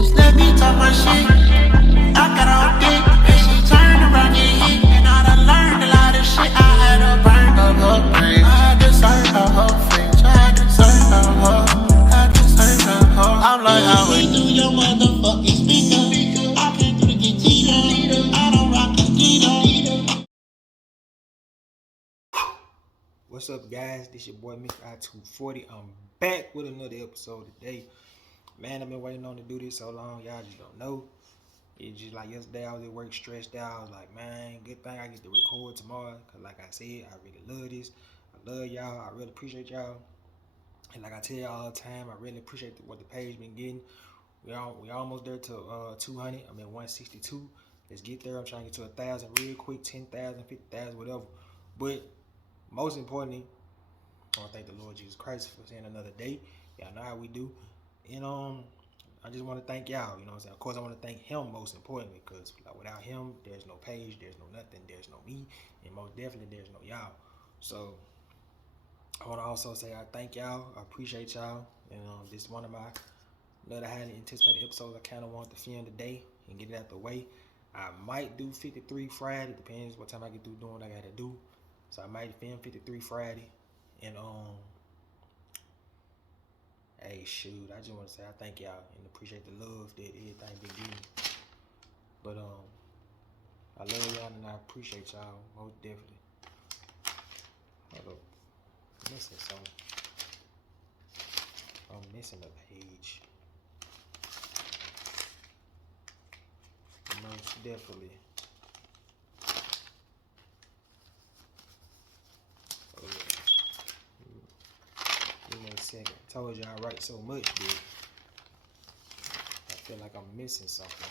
Just let me talk my shit. I got all dick, and she turned around and hit. And I done learned a lot of shit. I had her burn up her bridge. I deserve her fridge. I deserve her. I deserve her. I'm like, how we do your motherfucking speaker? I came through to get cheated. I don't rock the Gita. What's up, guys? This your boy Mr. I240. I'm back with another episode today. Man, I've been waiting on to do this so long. Y'all just don't know. It's just like yesterday, I was at work stressed out. I was like, man, good thing I get to record tomorrow. Because like I said, I really love this. I love y'all. I really appreciate y'all. And like I tell y'all all the time, I really appreciate what the page been getting. We almost there to 200. I'm at 162. Let's get there. I'm trying to get to 1,000 real quick. 10,000, 50,000, whatever. But most importantly, I want to thank the Lord Jesus Christ for seeing another day. Y'all know how we do. And I just want to thank y'all. You know what I'm saying? Of course, I want to thank him most importantly, because like, without him, there's no page, there's no nothing, there's no me, and most definitely there's no y'all. So I want to also say I thank y'all. I appreciate y'all. And this is one of my another highly anticipated episodes. I kind of want to film today and get it out the way. I might do 53 Friday. Depends what time I get through doing what I got to do. So I might film 53 Friday. And hey, shoot, I just want to say I thank y'all and appreciate the love that everything been giving. But I love y'all and I appreciate y'all most definitely. Hold up, I'm missing something. I'm missing a page. Most definitely. Oh, yeah. Give me a second. I told you I write so much, dude. I feel like I'm missing something.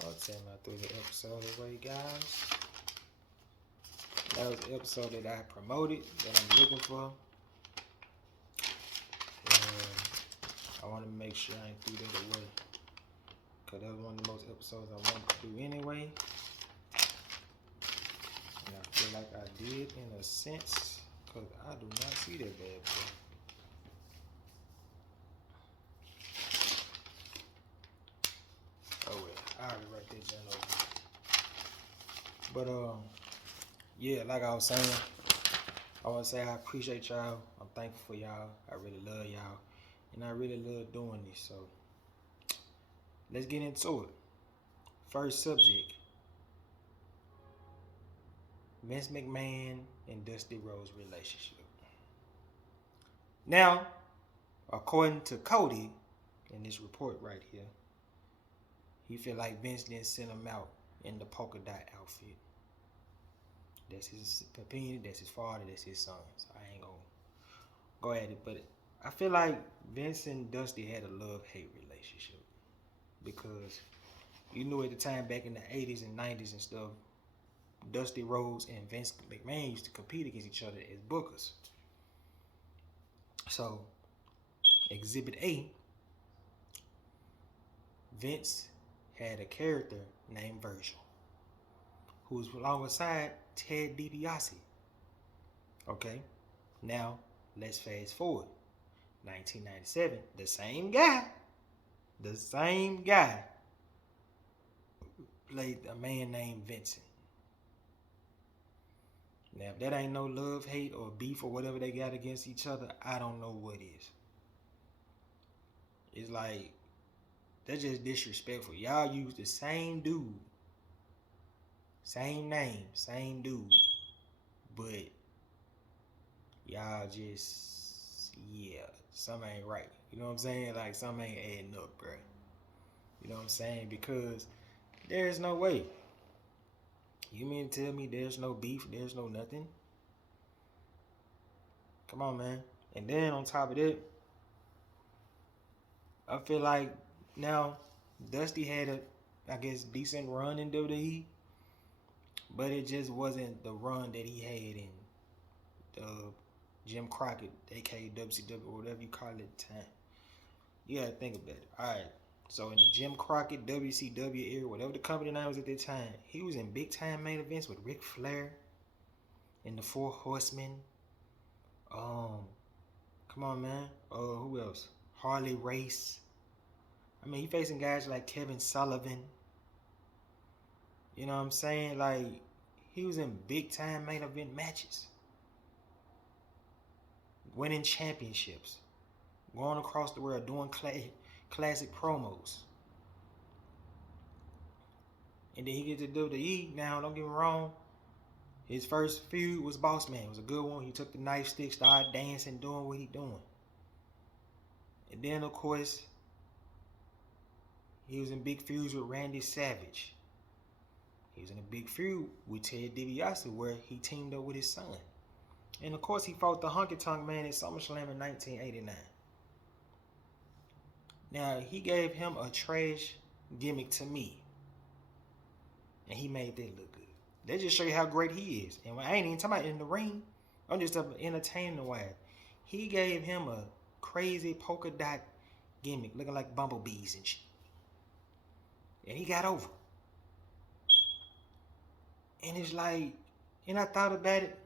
I'll tell my through the episode away, guys. That was the episode that I promoted, that I'm looking for. And I want to make sure I ain't threw that away, because that was one of the most episodes I wanted to do anyway. And I feel like I did in a sense, because I do not see that bad boy. Oh well, I already write that down over. But yeah, like I was saying, I want to say I appreciate y'all. I'm thankful for y'all. I really love y'all. And I really love doing this. So let's get into it. First subject. Vince McMahon and Dusty Rhodes relationship. Now, according to Cody, in this report right here, he feel like Vince didn't send him out in the polka dot outfit. That's his opinion, that's his father, that's his son. So I ain't gonna go at it. But I feel like Vince and Dusty had a love-hate relationship. Because you knew at the time back in the 80s and 90s and stuff, Dusty Rhodes and Vince McMahon used to compete against each other as bookers. So, Exhibit A, Vince had a character named Virgil, who was alongside Ted DiBiase. Okay, now let's fast forward. 1997, the same guy played a man named Vincent. Now, if that ain't no love, hate, or beef or whatever they got against each other, I don't know what is. It's like, that's just disrespectful. Y'all use the same dude, same name, same dude, but y'all just, yeah, something ain't right. You know what I'm saying? Like, something ain't adding up, bro. You know what I'm saying? Because there's no way. You mean to tell me there's no beef, there's no nothing? Come on, man. And then on top of that, I feel like now Dusty had a, I guess, decent run in WWE. but it just wasn't the run that he had in the Jim Crockett, aka WCW, or whatever you call it at the time. You gotta think about it. Alright. So in the Jim Crockett WCW era, whatever the company name was at that time, he was in big time main events with Ric Flair and the Four Horsemen. Come on, man. Who else? Harley Race. I mean, he facing guys like Kevin Sullivan. You know what I'm saying? Like, he was in big time main event matches, winning championships, going across the world doing classic promos. And then he gets to WWE. Now, don't get me wrong, his first feud was Boss Man. It was a good one. He took the knife stick, started dancing, doing what he doing. And then, of course, he was in big feuds with Randy Savage. He was in a big feud with Ted DiBiase where he teamed up with his son. And of course, he fought the Honky Tonk Man at SummerSlam in 1989. Now, he gave him a trash gimmick to me. And he made that look good. That just show you how great he is. And I ain't even talking about in the ring. I'm just entertaining the way. He gave him a crazy polka dot gimmick looking like bumblebees and shit. And he got over. And it's like, and I thought about it.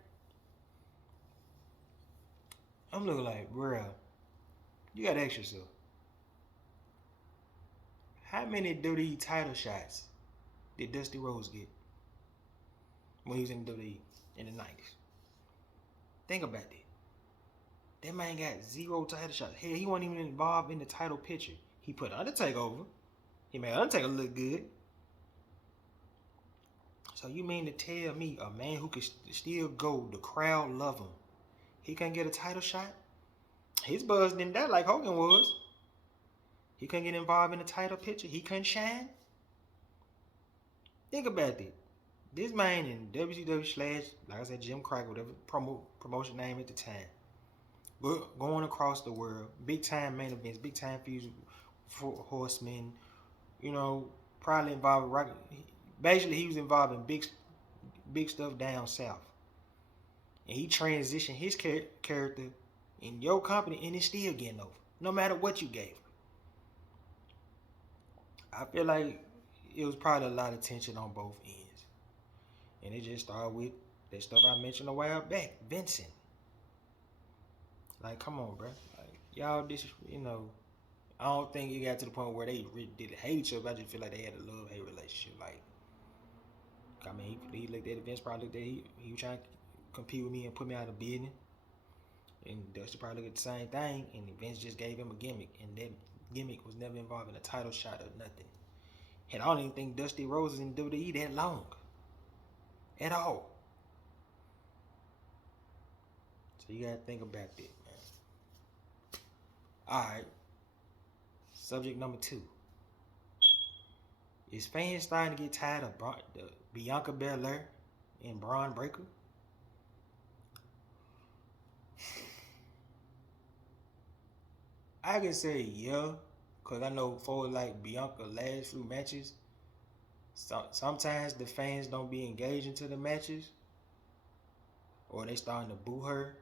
I'm looking like, bro, you gotta ask yourself, how many WWE title shots did Dusty Rhodes get when he was in WWE in the 90s? Think about that. That man got 0 title shots. Hell, he wasn't even involved in the title picture. He put Undertaker over. He made Undertaker look good. So you mean to tell me a man who could still go, the crowd love him, he couldn't get a title shot? His buzz didn't die like Hogan was. He couldn't get involved in the title picture. He couldn't shine. Think about that. This man in WCW / like I said, Jim Crockett, whatever promotion name at the time, going across the world, big time main events, big time feuds, Four Horsemen, you know, probably involved with Rocky. Basically, he was involved in big stuff down south. And he transitioned his character in your company, and it's still getting over, no matter what you gave. I feel like it was probably a lot of tension on both ends. And it just started with that stuff I mentioned a while back, Vincent. Like, come on, bro. Like, y'all, this, you know, I don't think it got to the point where they really did hate each other. I just feel like they had a love-hate relationship. Like, I mean, he looked at Vince, probably looked at he was trying to compete with me and put me out of business. And Dusty probably looked at the same thing, and Vince just gave him a gimmick, and that gimmick was never involved in a title shot or nothing. And I don't even think Dusty Rhodes is in WWE that long. At all. So you gotta think about that, man. Alright. Subject number 2. Is fans starting to get tired of Bianca Belair and Braun Breaker? I can say yeah, because I know for like Bianca last few matches, sometimes the fans don't be engaging to the matches, or they starting to boo her,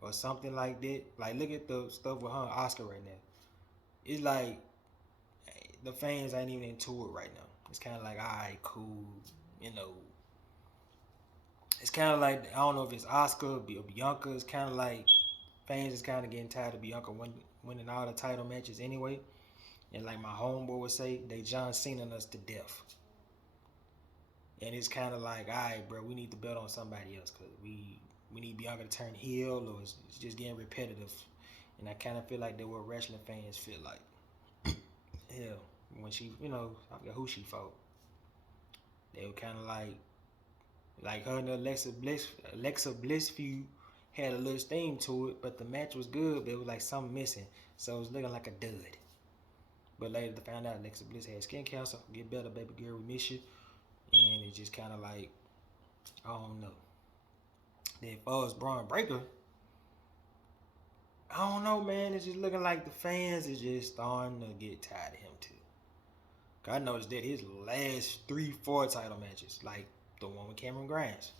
or something like that. Like, look at the stuff with her and Asuka right now. It's like the fans ain't even into it right now. It's kind of like, alright, cool, you know. It's kind of like, I don't know if it's Asuka or Bianca. It's kind of like fans is kind of getting tired of Bianca winning all the title matches anyway. And like my homeboy would say, they John Cena us to death. And it's kind of like, alright, bro, we need to bet on somebody else, because we need Bianca to turn heel, or it's just getting repetitive. And I kind of feel like that's what wrestling fans feel like. Hell, when she, you know, I forgot who she fought. They were kind of like her and Alexa Bliss feud had a little steam to it, but the match was good, but it was like something missing. So it was looking like a dud. But later they found out Alexa Bliss had skin cancer. Get better, baby girl, we miss you. And it just kind of like, I don't know. Then as far as Braun Breaker, I don't know, man. It's just looking like the fans is just starting to get tired of him too. I noticed that his last 3-4 title matches, like The one with Cameron Grimes.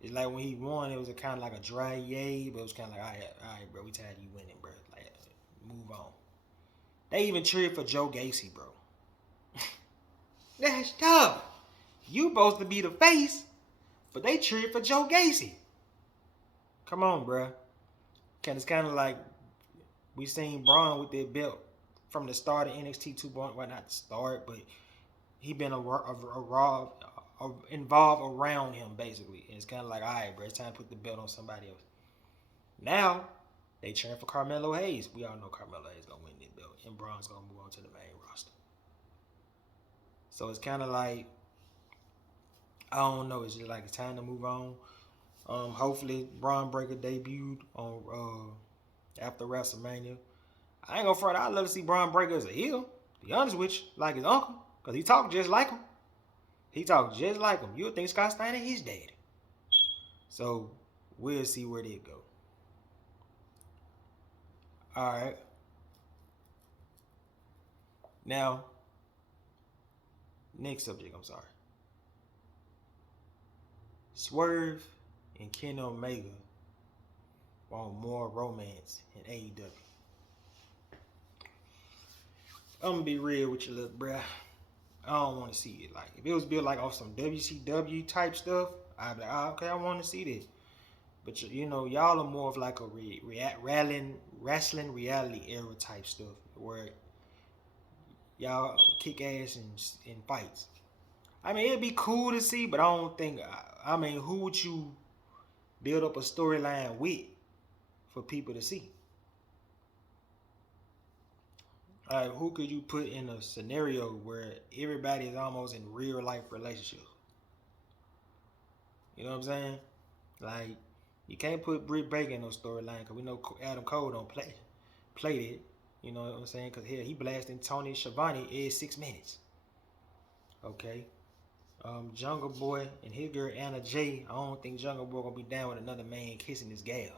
It's like when he won, it was a kind of like a dry yay, but it was kind of like, all right, bro, we tired of you winning, bro. Like, move on. They even cheered for Joe Gacy, bro. That's tough. You supposed to be the face, but they cheered for Joe Gacy. Come on, bro. It's kind of like we seen Braun with that belt from the start of NXT 2.0. Well, not the start, but he been involved around him, basically. And it's kind of like, all right, bro, it's time to put the belt on somebody else. Now, they cheering for Carmelo Hayes. We all know Carmelo Hayes going to win this belt, and Braun's going to move on to the main roster. So it's kind of like, I don't know. It's just like it's time to move on. Hopefully, Braun Breaker debuted on after WrestleMania. I ain't gonna front. I'd love to see Braun Breaker as a heel. To be honest with you, like his uncle, because he talked just like him. You would think Scott Steiner his daddy. So we'll see where they go. All right. Now, next subject. I'm sorry. Swerve and Kenny Omega want more romance in AEW. I'm gonna be real with you, little bruh. I don't want to see it. Like, if it was built like off some WCW type stuff, I'd be like, oh, okay, I want to see this. But you know, y'all are more of like a wrestling reality era type stuff, where y'all kick ass in fights. I mean, it'd be cool to see, but I don't think. I mean, who would you build up a storyline with for people to see? Who could you put in a scenario where everybody is almost in real life relationships? You know what I'm saying? Like, you can't put Britt Baker in no storyline because we know Adam Cole don't play it. You know what I'm saying? Because he blasting Tony Schiavone every 6 minutes. Okay. Jungle Boy and his girl Anna Jay. I don't think Jungle Boy gonna be down with another man kissing his gal.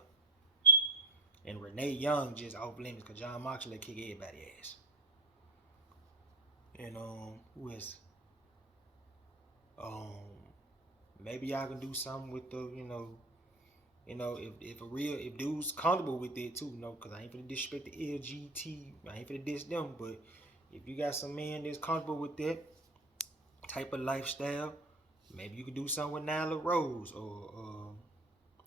And Renee Young just off limits because John Moxley kick everybody's ass. And who is? Maybe y'all can do something with the, if dudes comfortable with it too, because I ain't finna disrespect the LGT, I ain't finna diss them, but if you got some men that's comfortable with that type of lifestyle, maybe you could do something with Nyla Rose or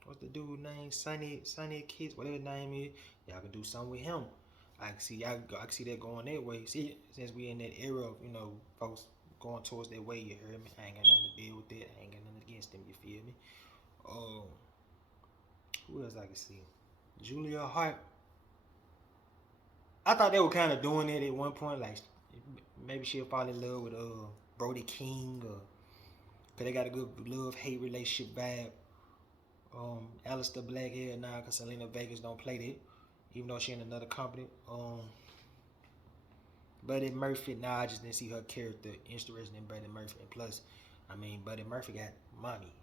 what's the dude name? Sonny Kids, whatever his name is. Y'all can do something with him. I can see that going that way. See, since we in that era of, folks going towards that way, you heard me? I ain't got nothing to deal with that. I ain't got nothing against them, you feel me? Who else I can see? Julia Hart. I thought they were kind of doing it at one point, like maybe she'll fall in love with Brody King, or because they got a good love-hate relationship vibe. Aleister Black here now because Selena Vegas don't play that, even though she in another company. Buddy Murphy, I just didn't see her character interesting in Buddy Murphy. And plus, Buddy Murphy got mommy.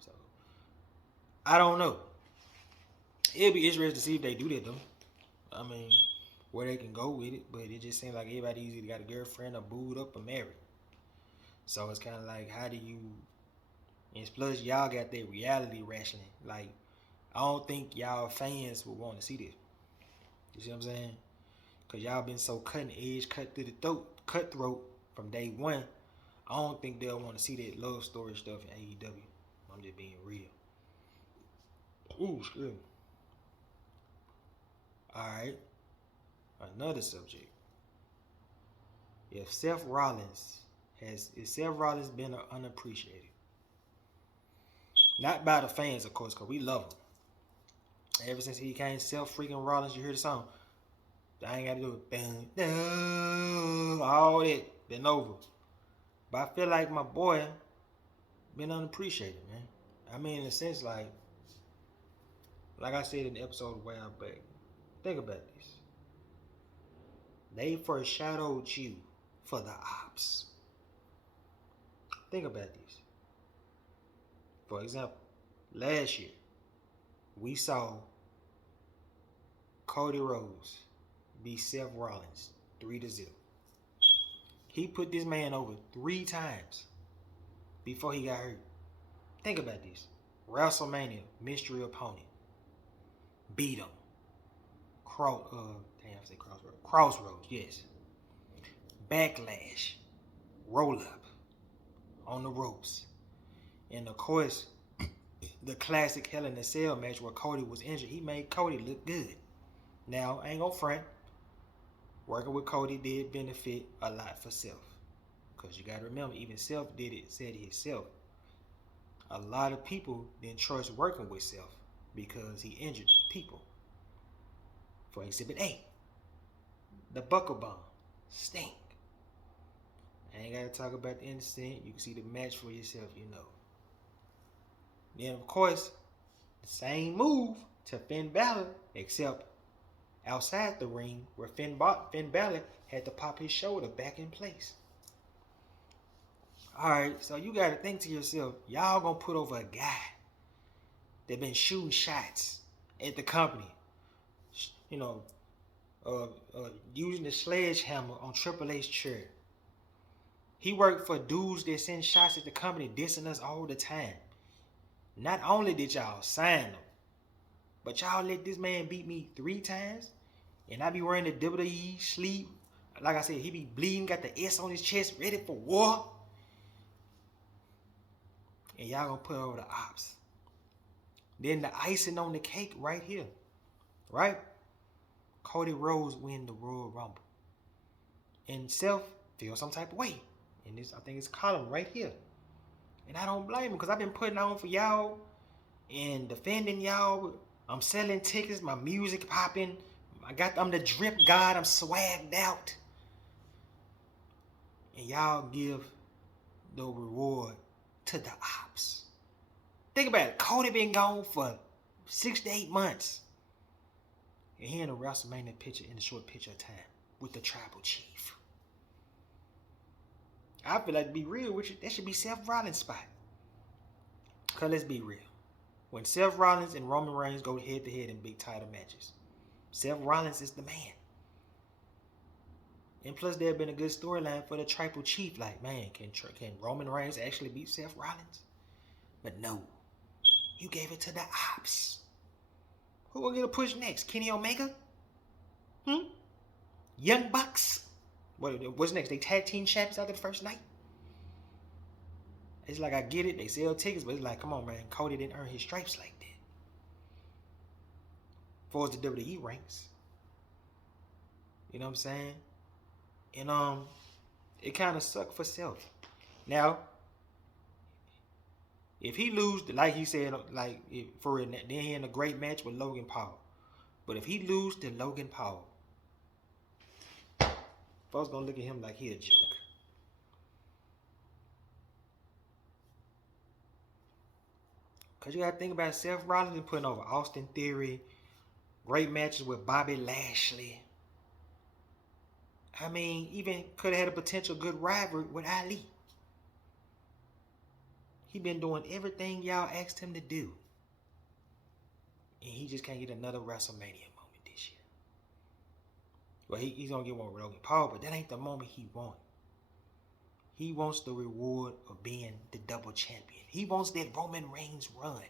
So, I don't know. It'll be interesting to see if they do that, though. Where they can go with it. But it just seems like everybody either got a girlfriend or booed up or married. So, it's kind of like, how do you... And plus, y'all got that reality rationing. Like, I don't think y'all fans would want to see this. You see what I'm saying? Because y'all been so cutting edge, cutthroat from day one. I don't think they'll want to see that love story stuff in AEW. I'm just being real. Ooh, excuse me. Alright. Another subject. If Seth Rollins been unappreciated? Not by the fans, of course, because we love him. Ever since he came Seth freaking Rollins, you hear the song. I ain't got to do it. Bam, all that. Been over. But I feel like my boy been unappreciated, man. In a sense, like I said in the episode a while back, think about this. They foreshadowed you for the ops. Think about this. For example, last year, we saw Cody Rhodes beat Seth Rollins 3-0. He put this man over 3 times. before he got hurt. Think about this. WrestleMania, mystery opponent. Beat him. Crossroads, yes. Backlash. Roll up. On the ropes. And of course, the classic Hell in a Cell match where Cody was injured, he made Cody look good. Now, I ain't gonna front. Working with Cody did benefit a lot for Seth. Because you gotta remember, even Seth said it himself. A lot of people didn't trust working with Seth because he injured people. For Exhibit A, the Buckle Bomb, Sting. I ain't gotta talk about the incident. You can see the match for yourself, you know. Then, of course, the same move to Finn Balor, except outside the ring where Finn Balor had to pop his shoulder back in place. Alright, so you gotta think to yourself, y'all gonna put over a guy that been shooting shots at the company, you know, using the sledgehammer on Triple H chair. He worked for dudes that send shots at the company, dissing us all the time. Not only did y'all sign him, but y'all let this man beat me 3 times, and I be wearing the WWE sleeve. Like I said, he be bleeding, got the S on his chest, ready for war. And y'all gonna put over the ops. Then the icing on the cake right here, right? Cody Rhodes win the Royal Rumble. And Seth feels some type of way. And this, I think it's column right here. And I don't blame him because I've been putting on for y'all and defending y'all. I'm selling tickets, my music popping. I'm the drip god, I'm swagged out. And y'all give the reward to the ops. Think about it. Cody been gone for 6 to 8 months. And he in a WrestleMania picture, in a short picture of time, with the tribal chief. I feel like, to be real with you, that should be Seth Rollins' spot. Because let's be real. When Seth Rollins and Roman Reigns go head to head in big title matches, Seth Rollins is the man. And plus, there had been a good storyline for the tribal chief. Like, man, can Roman Reigns actually beat Seth Rollins? But no. You gave it to the ops. Who will get a push next? Kenny Omega? Young Bucks? What's next? They tag team champions after the first night? It's like, I get it. They sell tickets, but it's like, come on, man. Cody didn't earn his stripes like that. As far as the WWE ranks. You know what I'm saying? And it kind of sucked for Seth. Now, if he lose, like he said, like then he in a great match with Logan Paul. But if he lose to Logan Paul, folks gonna look at him like he a joke. Cause you gotta think about Seth Rollins and putting over Austin Theory, great matches with Bobby Lashley. I mean, even could have had a potential good rivalry with Ali. He been doing everything y'all asked him to do. And he just can't get another WrestleMania moment this year. Well, he's going to get one with Logan Paul, but that ain't the moment he wants. He wants the reward of being the double champion. He wants that Roman Reigns run.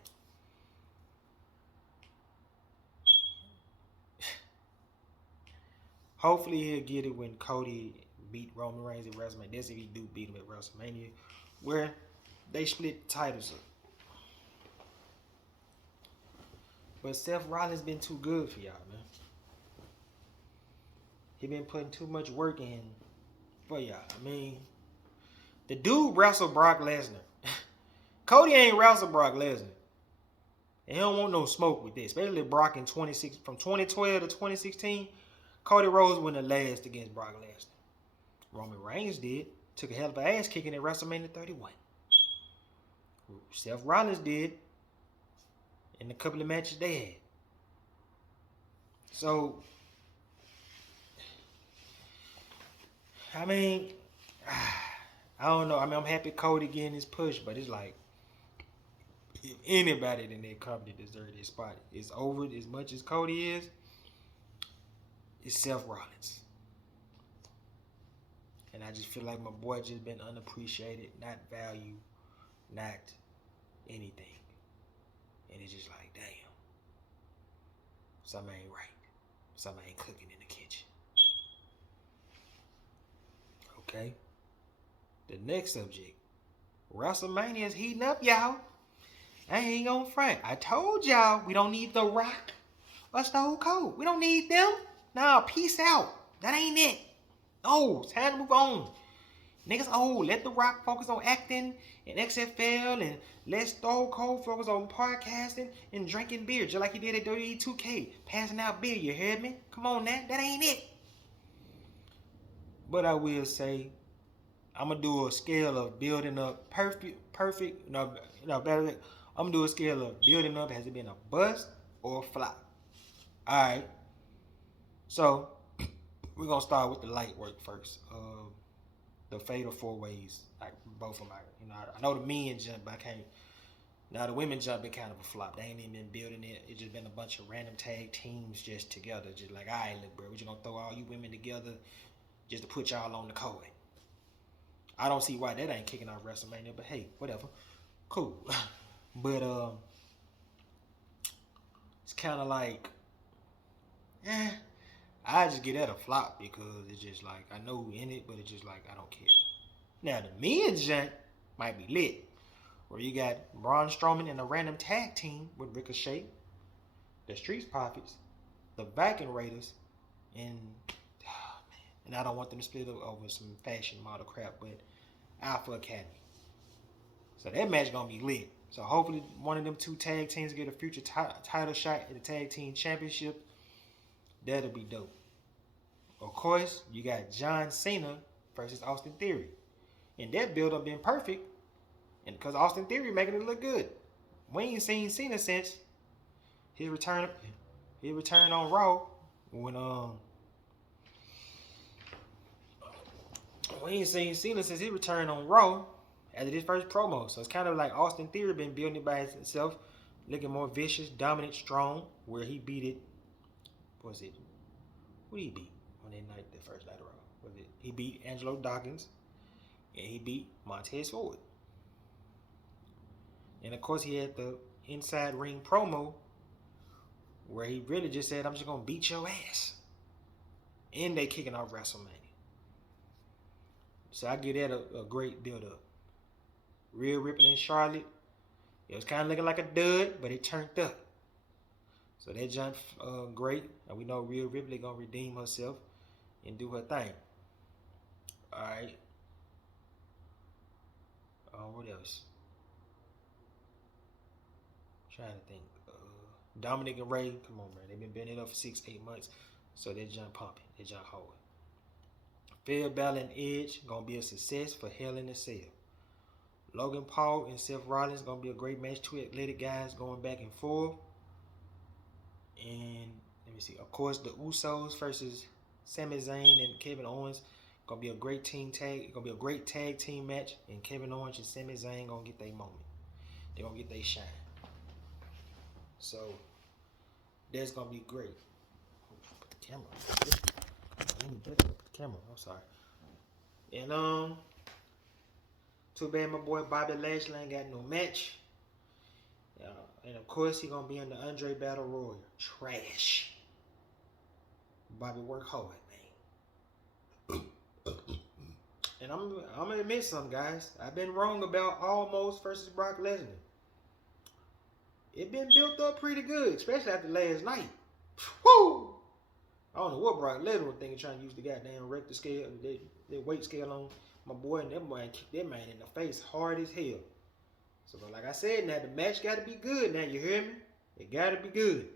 Hopefully he'll get it when Cody beat Roman Reigns at WrestleMania. That's if he do beat him at WrestleMania, where they split titles up. But Seth Rollins been too good for y'all, man. He been putting too much work in for y'all. I mean, the dude wrestled Brock Lesnar. Cody ain't wrestled Brock Lesnar. And he don't want no smoke with this. Especially Brock in from 2012 to 2016. Cody Rhodes went the last against Brock Lesnar. Roman Reigns did. Took a hell of an ass kicking at WrestleMania 31. Seth Rollins did in a couple of matches they had. So, I mean, I don't know. I mean, I'm happy Cody getting his push, but it's like, if anybody in their company deserves this spot, it's over as much as Cody is. It's Seth Rollins. And I just feel like my boy just been unappreciated, not valued, not anything. And it's just like, damn, something ain't right. Something ain't cooking in the kitchen. Okay. The next subject. WrestleMania is heating up, y'all. I ain't gonna front. I told y'all we don't need The Rock or Stone Cold. We don't need them. Nah, peace out. That ain't it. No, it's time to move on. Niggas old. Let The Rock focus on acting and XFL, and let Stone Cold focus on podcasting and drinking beer, just like he did at WWE 2K, passing out beer. You heard me? Come on now, that ain't it. But I will say, I'm gonna do a scale of building up perfect. Better. I'm gonna do a scale of building up. Has it been a bust or a flop? All right. So we're gonna start with the light work first. The fatal 4-ways, like both of them. I know the men jump, but I can't. Now the women jump been kind of a flop. They ain't even been building it. It's just been a bunch of random tag teams just together. Just like, all right, look, bro, we just gonna throw all you women together just to put y'all on the card. I don't see why that ain't kicking off WrestleMania, but hey, whatever. Cool. But it's kind of like, I just get that a flop because it's just like, I know who in it, but it's just like, I don't care. Now, the men's junk might be lit, where you got Braun Strowman in a random tag team with Ricochet, the Street Profits, the Viking Raiders, and I don't want them to split up over some fashion model crap, but Alpha Academy. So that match gonna be lit. So hopefully one of them two tag teams get a future title shot at the tag team championship. That'll be dope. Of course, you got John Cena versus Austin Theory. And that build-up been perfect. And because Austin Theory making it look good. We ain't seen Cena since his return on Raw. When we ain't seen Cena since his return on Raw after this first promo. So it's kind of like Austin Theory been building it by himself, looking more vicious, dominant, strong, where he beat it. What was it? Who did he beat on that night, the first night of Raw? Was it? He beat Angelo Dawkins, and he beat Montez Ford. And of course, he had the inside ring promo where he really just said, "I'm just gonna beat your ass." And they kicking off WrestleMania. So I give that a great build up. Rhea Ripley and Charlotte, it was kind of looking like a dud, but it turned up. So that jumped great. And we know Rhea Ripley gonna redeem herself and do her thing. All right. What else? Trying to think. Dominic and Ray, come on, man. They've been building it up for 6-8 months. So they jump pumping. They jump hard. Finn Balor and Edge gonna be a success for Hell in a Cell. Logan Paul and Seth Rollins gonna be a great match. Two athletic guys going back and forth. And let me see. Of course, the Usos versus Sami Zayn and Kevin Owens gonna be a great Gonna be a great tag team match. And Kevin Owens and Sami Zayn gonna get their moment. They're gonna get their shine. So that's gonna be great. Put the camera. Put the camera. I'm sorry. And too bad my boy Bobby Lashley ain't got no match. And of course he gonna be in the Andre Battle Royal. Trash. Bobby work hard, man. And I'm gonna admit something, guys. I've been wrong about Almost versus Brock Lesnar. It been built up pretty good, especially after last night. Woo! I don't know what Brock Lesnar was thinking, trying to use the goddamn rectal scale, the weight scale on my boy, and that boy kicked that man in the face hard as hell. So, but like I said, now the match got to be good. Now you hear me? It got to be good.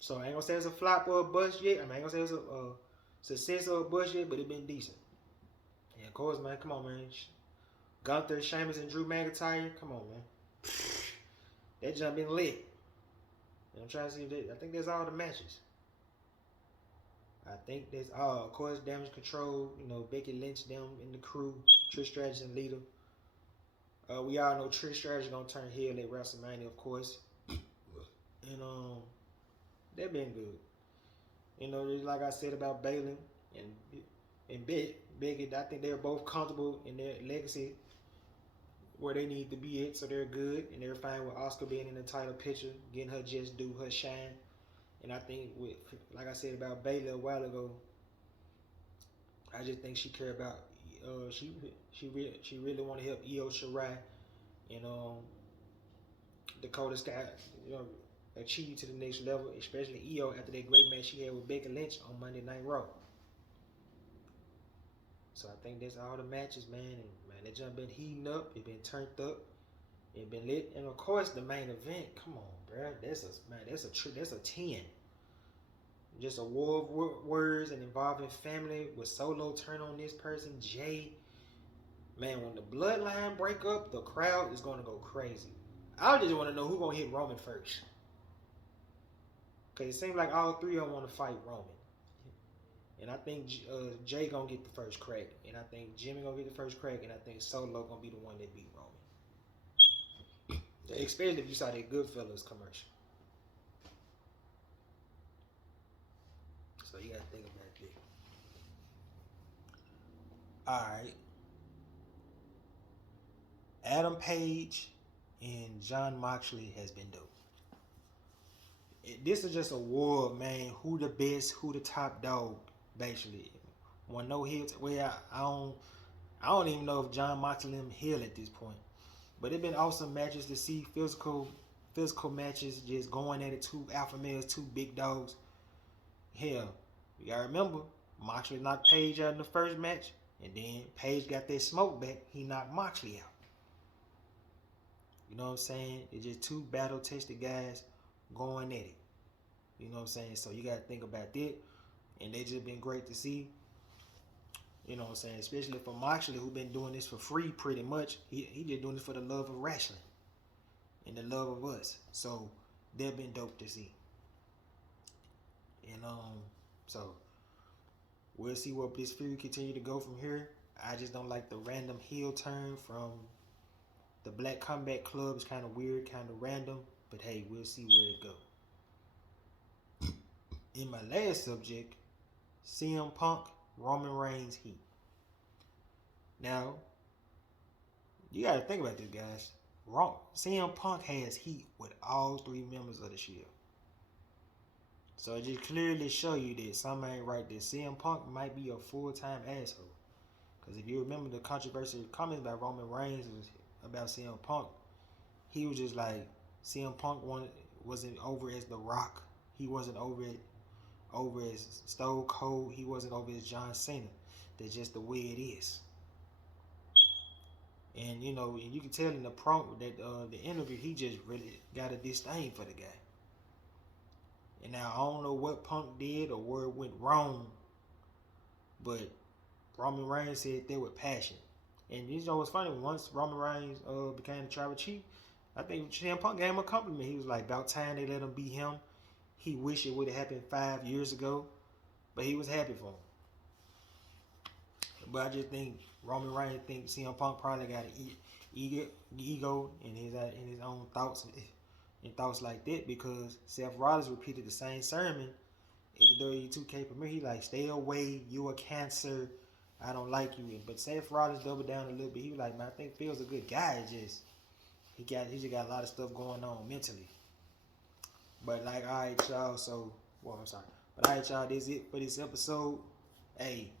So I ain't gonna say it's a flop or a bust yet. I ain't gonna say it's a success or a bust yet, but it been decent. Yeah, of course, man. Come on, man. Gunther, Sheamus, and Drew McIntyre. Come on, man. That jump been lit. And I'm trying to see that. I think that's all the matches. I think that's all. Of course, Damage Control. You know, Becky Lynch, them in the crew. Trish Stratus and Lita. We all know Trish Stratus gonna turn heel at WrestleMania, of course. And that been good. You know, like I said about Bayley and Becky, I think they're both comfortable in their legacy. where they need to be at, so they're good, and they're fine with Oscar being in the title picture, getting her just due, her shine. And I think with, like I said about Bayley a while ago, I just think she care about she really want to help Io Shirai and Dakota Sky, achieve to the next level, especially Io after that great match she had with Becky Lynch on Monday Night Raw. So I think that's all the matches, man. And man, that jump been heating up, it been turned up, it been lit, and of course the main event. Come on, bro, that's a 10. Just a war of words and involving family with Solo turn on this person, Jay. Man, when the bloodline break up, the crowd is going to go crazy. I just want to know who's going to hit Roman first. Because it seems like all three of them want to fight Roman. And I think Jay going to get the first crack. And I think Jimmy going to get the first crack. And I think Solo going to be the one that beat Roman. Especially if you saw that Goodfellas commercial. So you got to think about that. Alright. Adam Page and Jon Moxley has been dope. This is just a war, man. Who the best, who the top dog, basically. When no hits, well, I don't even know if Jon Moxley him heal at this point. But it's been awesome matches to see, physical matches, just going at it, two alpha males, two big dogs. Hell, you gotta remember, Moxley knocked Page out in the first match, and then Page got that smoke back. He knocked Moxley out. You know what I'm saying? It's just two battle-tested guys going at it. You know what I'm saying? So you got to think about that. And they just been great to see. You know what I'm saying? Especially for Moxley, who been doing this for free pretty much. He just doing this for the love of wrestling. And the love of us. So they've been dope to see. And so we'll see where this feud continue to go from here. I just don't like the random heel turn from the Black Combat Club. Is kind of weird, kind of random. But hey, we'll see where it go. In my last subject, CM Punk, Roman Reigns heat. Now, you got to think about this, guys. CM Punk has heat with all three members of the Shield. So it just clearly show you that something ain't right there. CM Punk might be a full-time asshole. Because if you remember the controversial comments about Roman Reigns was about CM Punk, he was just like, CM Punk wasn't over as The Rock. He wasn't over as Stone Cold. He wasn't over as John Cena. That's just the way it is. And you know, and you can tell in the promo that the interview, he just really got a disdain for the guy. And now I don't know what Punk did or where it went wrong, but Roman Reigns said that with passion. And you know what's funny? Once Roman Reigns became the tribal chief, I think CM Punk gave him a compliment. He was like, about time they let him be him. He wished it would have happened 5 years ago, but he was happy for him. But I just think Roman Reigns thinks CM Punk probably got an ego in his own thoughts and thoughts like that, because Seth Rollins repeated the same sermon at the WWE 2K premiere. He like, stay away, you a cancer, I don't like you. But Seth Rollins doubled down a little bit. He was like, man, I think Phil's a good guy. He just got a lot of stuff going on mentally. But like, all right, y'all. So, well, I'm sorry. But all right, y'all. That's it for this episode. Hey,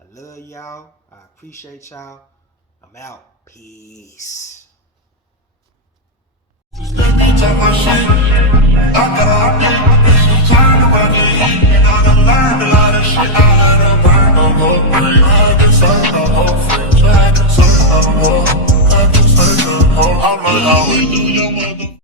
I love y'all. I appreciate y'all. I'm out. Peace. Just let me talk my shit. I got all day. Turn around your heat. And I done learned a lot of shit. I had to burn the whole way. I can say the whole thing. I can say the whole. I can say the whole. I'm like,